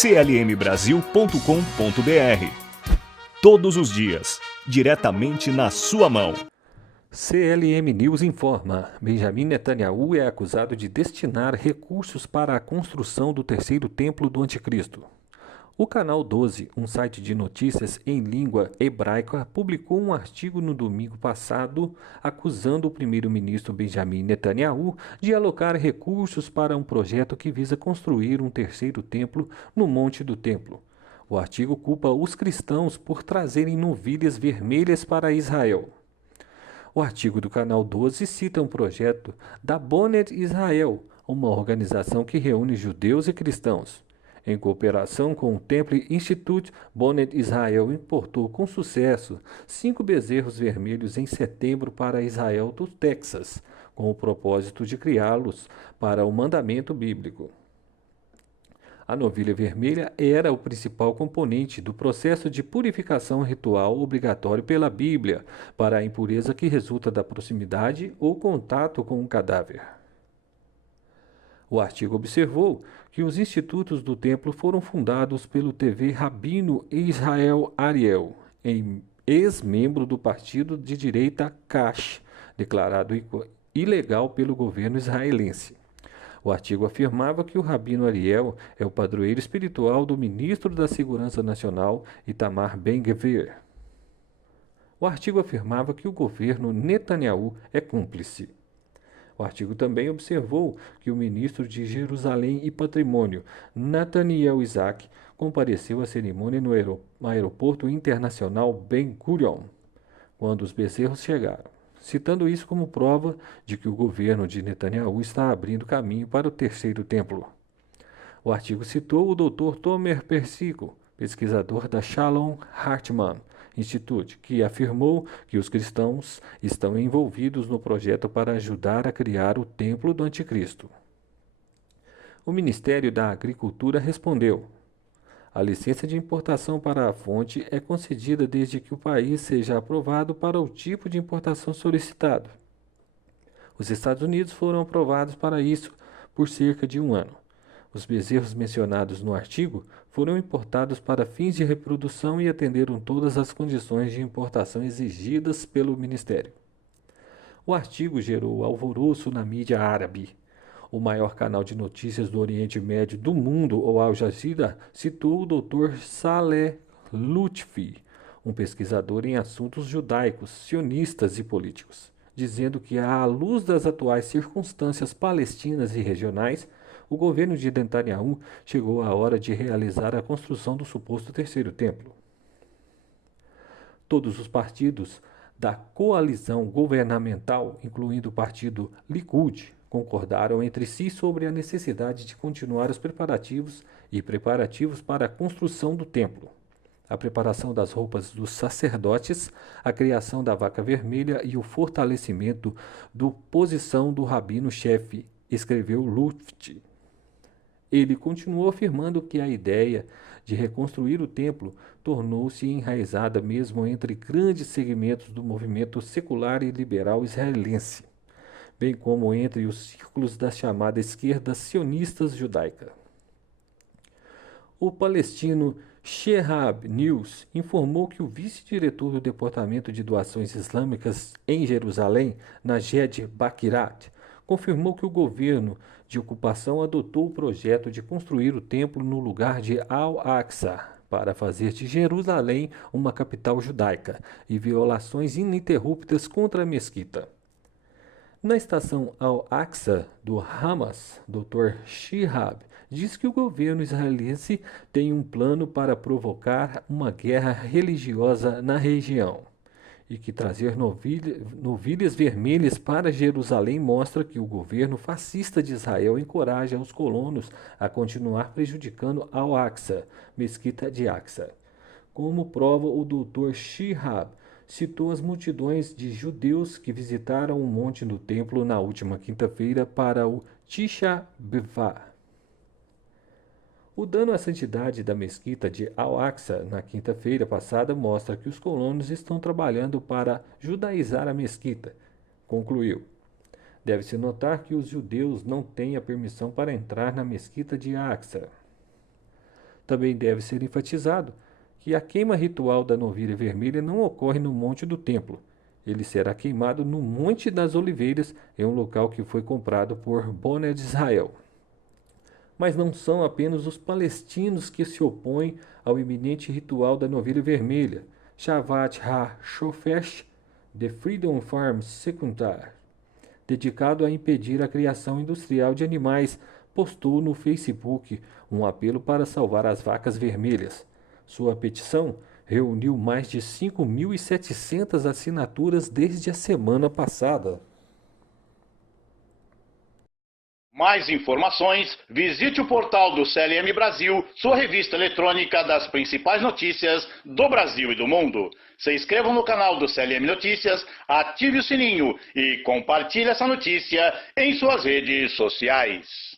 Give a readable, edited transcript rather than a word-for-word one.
clmbrasil.com.br. Todos os dias, diretamente na sua mão. CLM News informa: Benjamin Netanyahu é acusado de destinar recursos para a construção do terceiro templo do Anticristo. O Canal 12, um site de notícias em língua hebraica, publicou um artigo no domingo passado acusando o primeiro-ministro Benjamin Netanyahu de alocar recursos para um projeto que visa construir um terceiro templo no Monte do Templo. O artigo culpa os cristãos por trazerem novilhas vermelhas para Israel. O artigo do Canal 12 cita um projeto da Bonet Israel, uma organização que reúne judeus e cristãos. Em cooperação com o Temple Institute, Bonet Israel importou com sucesso 5 bezerros vermelhos em setembro para Israel do Texas, com o propósito de criá-los para o mandamento bíblico. A novilha vermelha era o principal componente do processo de purificação ritual obrigatório pela Bíblia para a impureza que resulta da proximidade ou contato com um cadáver. O artigo observou que os institutos do templo foram fundados pelo TV Rabino Israel Ariel, ex-membro do partido de direita Kash, declarado ilegal pelo governo israelense. O artigo afirmava que o Rabino Ariel é o padroeiro espiritual do ministro da Segurança Nacional, Itamar Ben-Gvir. O artigo afirmava que o governo Netanyahu é cúmplice. O artigo também observou que o ministro de Jerusalém e Patrimônio, Nathaniel Isaac, compareceu à cerimônia no aeroporto internacional Ben Gurion, quando os bezerros chegaram, citando isso como prova de que o governo de Netanyahu está abrindo caminho para o terceiro templo. O artigo citou o Dr. Tomer Persico, pesquisador da Shalom Hartman Institute, que afirmou que os cristãos estão envolvidos no projeto para ajudar a criar o templo do Anticristo. O Ministério da Agricultura respondeu: a licença de importação para a fonte é concedida desde que o país seja aprovado para o tipo de importação solicitado. Os Estados Unidos foram aprovados para isso por cerca de um ano. Os bezerros mencionados no artigo foram importados para fins de reprodução e atenderam todas as condições de importação exigidas pelo Ministério. O artigo gerou alvoroço na mídia árabe. O maior canal de notícias do Oriente Médio do mundo, o Al Jazeera, citou o Dr. Saleh Lutfi, um pesquisador em assuntos judaicos, sionistas e políticos, dizendo que, à luz das atuais circunstâncias palestinas e regionais, o governo de Netanyahu chegou a hora de realizar a construção do suposto terceiro templo. Todos os partidos da coalizão governamental, incluindo o partido Likud, concordaram entre si sobre a necessidade de continuar os preparativos para a construção do templo. A preparação das roupas dos sacerdotes, a criação da vaca vermelha e o fortalecimento da posição do rabino-chefe, escreveu Lutfi. Ele continuou afirmando que a ideia de reconstruir o templo tornou-se enraizada mesmo entre grandes segmentos do movimento secular e liberal israelense, bem como entre os círculos da chamada esquerda sionista judaica. O palestino Shehab News informou que o vice-diretor do Departamento de Doações Islâmicas em Jerusalém, Najed Bakirat, confirmou que o governo de ocupação adotou o projeto de construir o templo no lugar de Al-Aqsa, para fazer de Jerusalém uma capital judaica, e violações ininterruptas contra a mesquita. Na estação Al-Aqsa do Hamas, Dr. Shihab diz que o governo israelense tem um plano para provocar uma guerra religiosa na região e que trazer novilhas vermelhas para Jerusalém mostra que o governo fascista de Israel encoraja os colonos a continuar prejudicando Al-Aqsa, mesquita de Aqsa. Como prova, o Dr. Shihab citou as multidões de judeus que visitaram o monte do templo na última quinta-feira para o Tisha B'Av. O dano à santidade da mesquita de Al-Aqsa na quinta-feira passada mostra que os colonos estão trabalhando para judaizar a mesquita, concluiu. Deve-se notar que os judeus não têm a permissão para entrar na mesquita de Aqsa. Também deve ser enfatizado que a queima ritual da novilha vermelha não ocorre no Monte do Templo. Ele será queimado no Monte das Oliveiras, em um local que foi comprado por Boné de Israel. Mas não são apenas os palestinos que se opõem ao iminente ritual da novilha vermelha. Shavat HaShofesh, The Freedom Farm Secundar, dedicado a impedir a criação industrial de animais, postou no Facebook um apelo para salvar as vacas vermelhas. Sua petição reuniu mais de 5.700 assinaturas desde a semana passada. Mais informações, visite o portal do CLM Brasil, sua revista eletrônica das principais notícias do Brasil e do mundo. Se inscreva no canal do CLM Notícias, ative o sininho e compartilhe essa notícia em suas redes sociais.